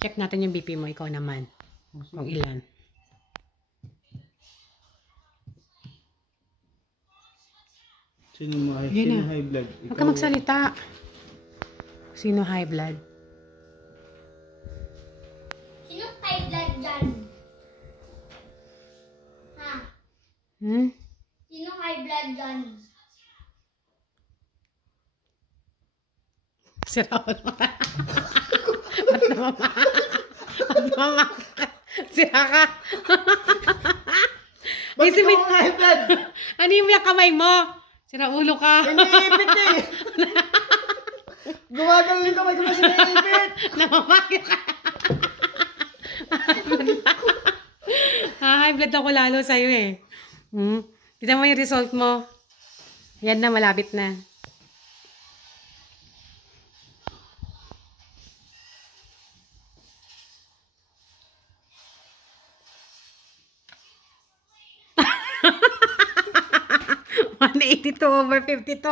Check natin yung BP mo. Ikaw naman. Kung ilan. Sino high blood? Huwag ka magsalita. Sino high blood? Sino high blood dyan? Ha? Sino high blood dyan? Sira ko naman. Ba't namama? Ba't namama? Sira ka. Ba't ikaw ang high blood? Ano yung kamay mo? Sira ulo ka. Iniipit eh. Gumagano yung kamay ko kasi iniipit. Namamaya ka. High blood ako lalo sa'yo eh. Kita mo yung result mo. Yan na, malapit na. $182 over 52.